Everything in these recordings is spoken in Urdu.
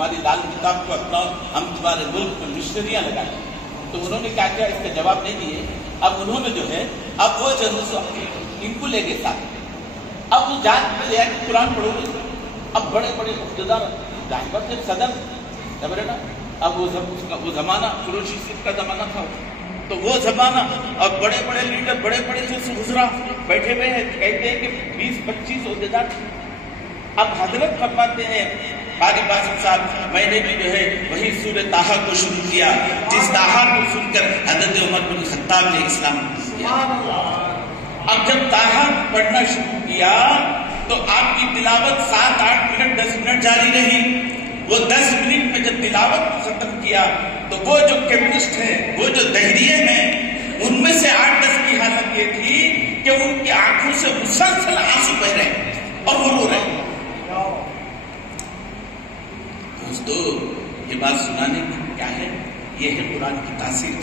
ہماری لال کتاب کو اپناؤ، ہم تمہارے ملک میں مشنریاں لگائیں. تو انہوں نے کیا کیا؟ اس کا جواب نہیں دیے. اب انہوں نے جو ہے اب وہ جو ان کو لے گئے ساتھ. اب وہ جان پہ لیا کہ قرآن پڑھو گے. اب بڑے بڑے اقتدار ظاہر تھے، صدر سمجھے نا. اب وہ زمانہ خروشی کا زمانہ تھا، تو وہ زمانہ اور بڑے بڑے لیڈر، بڑے بڑے جو گزرا بیٹھے ہوئے ہیں، کہتے ہیں کہ 20-25 عہدیدار. اب حضرت فرماتے ہیں قاری قاسم صاحب، میں نے بھی جو ہے وہی سورہ طٰہٰ کو شروع کیا جس طٰہٰ کو سن کر حضرت عمر بن خطاب نے اسلام کیا. اب جب طٰہٰ پڑھنا شروع کیا تو آپ کی تلاوت 7-8 منٹ 10 منٹ جاری رہی. وہ 10 منٹ میں جب تلاوت ختم کیا تو وہ جو کمیونسٹ ہیں، وہ جو دہریے ہیں، ان میں سے 8-10 کی حالت یہ تھی کہ ان کی آنکھوں سے مسلسل آنسو بہ رہے اور وہ رو رہے. دوستو یہ بات سنانے کی کیا ہے؟ یہ ہے قرآن کی تاثیر.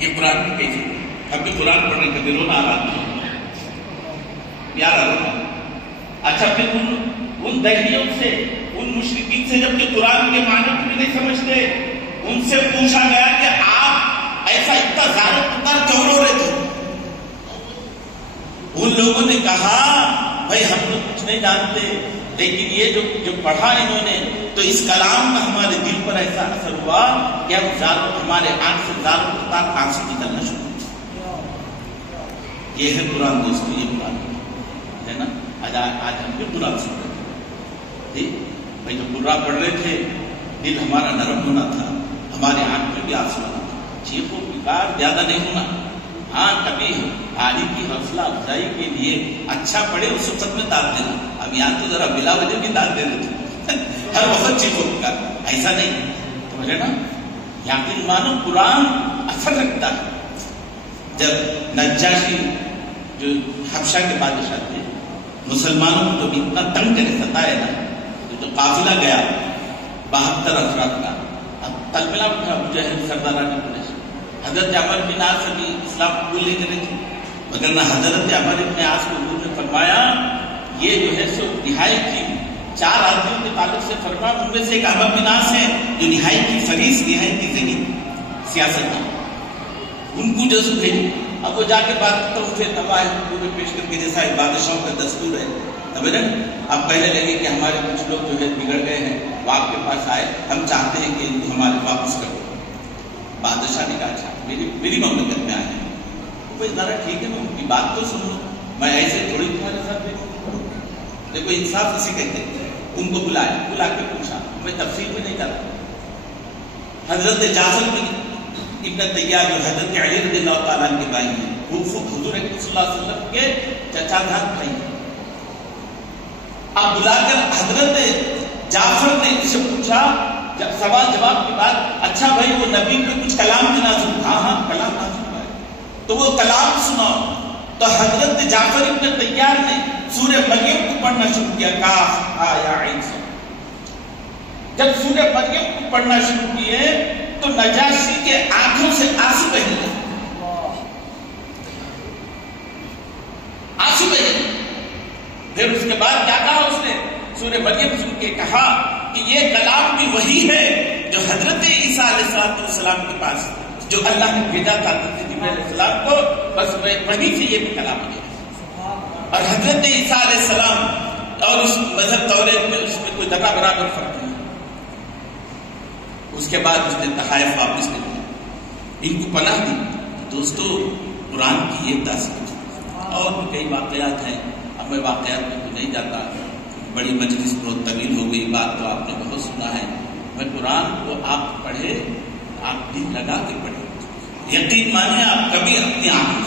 یہ قرآن کی کیفیت. اب بھی قرآن پڑھنے کا دل رونا آ رہا تھا، پیارا رونا. اچھا پھر ان دہریوں سے، ان مشرکین سے جب کہ قرآن کے معنی بھی نہیں سمجھتے، ان سے پوچھا گیا کہ آپ ایسا اتنا زیادہ پتار کیوں رو رہے تھے؟ ان لوگوں نے کہا بھائی ہم تو کچھ نہیں جانتے، لیکن یہ جو پڑھا انہوں نے تو اس کلام کا ہمارے دل پر ایسا اثر ہوا کہ ہمارے آنکھ سے زیادہ پتار آنکھ سے نکلنا شروع. یہ ہے قرآن دوستو، یہ قرآن ہے نا. آج ہم بھی قرآن سن رہے تھے بھائی، جو قرآن پڑھ رہے تھے دل ہمارا نرم ہونا تھا، ہمارے آنکھ میں بھی آنسو آنا تھا. چیخو پکار زیادہ نہیں ہونا. ہاں کبھی عالم کی حوصلہ افزائی کے لیے اچھا پڑھے اس وقت میں داد دینا. اب یہاں تو ذرا بلا وجہ بھی داد دے دیتے ہر وقت چیخو پکار، ایسا نہیں. سمجھے نا، یقین مانو قرآن اثر رکھتا ہے. جب نجاشی جو حبشہ کے بادشاہ تھے، مسلمانوں کو جب اتنا تنگ کرے ستائے نا، تو قافلہ گیا 72 افراد کا. اب تلملا اٹھا ابو جہل سرداران قریش. حضرت عمر بن عاص بھی اسلام قبول نہیں کرے تھے، مگر نہ حضرت عمر بن عاص کو حضور نے فرمایا یہ جو ہے سو نہایت کی 4 آدمیوں کے تعلق سے فرمایا. ان میں سے ایک عمر بن عاص ہے جو نہایت کی فریض، نہایت کی ذہین سیاست ہے. ان کو جو بھیجی. اب وہ جا کے بات تو اسے تباہ میں پیش کر کے جیسا بادشاہوں کا دستور ہے. اب پہلے لگے کہ ہمارے کچھ لوگ جو ہے بگڑ گئے ہیں، وہ آپ کے پاس آئے، ہم چاہتے ہیں کہ ان کو ہمارے واپس کرو. بادشاہ نے کہا اچھا میری مملکت میں آئے ہیں، بھائی ذرا ٹھیک ہے میں ان کی بات تو سن لوں، میں ایسے تھوڑی تمہارے ساتھ دیکھوں. دیکھو انصاف اسے کہتے ہیں. ان کو بلا کے پوچھا، میں تفصیل میں نہیں کرتا. حضرت جعفر بن ابن طیار جو حضرت علی رضی اللہ تعالیٰ کے بھائی ہیں، حضور اکرم صلی اللہ علیہ وسلم کے چچا جان بھائی ہیں. اب بلا کر حضرت جعفر نے ان سے پوچھا، جب سوال جواب کے بعد، اچھا بھائی وہ نبی پہ کچھ کلام بھی نازل ہوا؟ ہاں کلام نازل ہوا ہے. تو وہ کلام سناؤ. تو حضرت جعفر ابن طیار نے سورہ مریم کو پڑھنا شروع کیا. کاف ہا یا عین صاد. جب سورہ مریم کو پڑھنا شروع کیے تو نجاشی کے آنکھوں سے آنسو بہنے لگے. آنسو بہنے لگے. پھر اس کے بعد کیا کہا اس نے؟ سورہ مریم سن کے کہا کہ یہ کلام بھی وہی ہے جو حضرت عیسیٰ علیہ السلام کے پاس، جو اللہ نے بھیجا تھا حضرت جبرائیل علیہ السلام کو، بس وہیں سے یہ بھی کلام ہے. اور حضرت عیسیٰ علیہ السلام اور اس مذہب توریت میں اس میں کوئی ذرہ برابر فرق نہیں. اس کے بعد اس نے تحائف واپس کر دیا، ان کو پناہ دی. دوستو قرآن کی یہ تاثیر. اور بھی کئی واقعات ہیں، اب میں واقعات میں تو نہیں جاتا، بڑی مجلس بہت طویل ہو گئی، بات تو آپ نے بہت سنا ہے. میں قرآن کو آپ پڑھے، آپ دل لگا کے پڑھے، یقین مانے آپ کبھی اپنی آنکھوں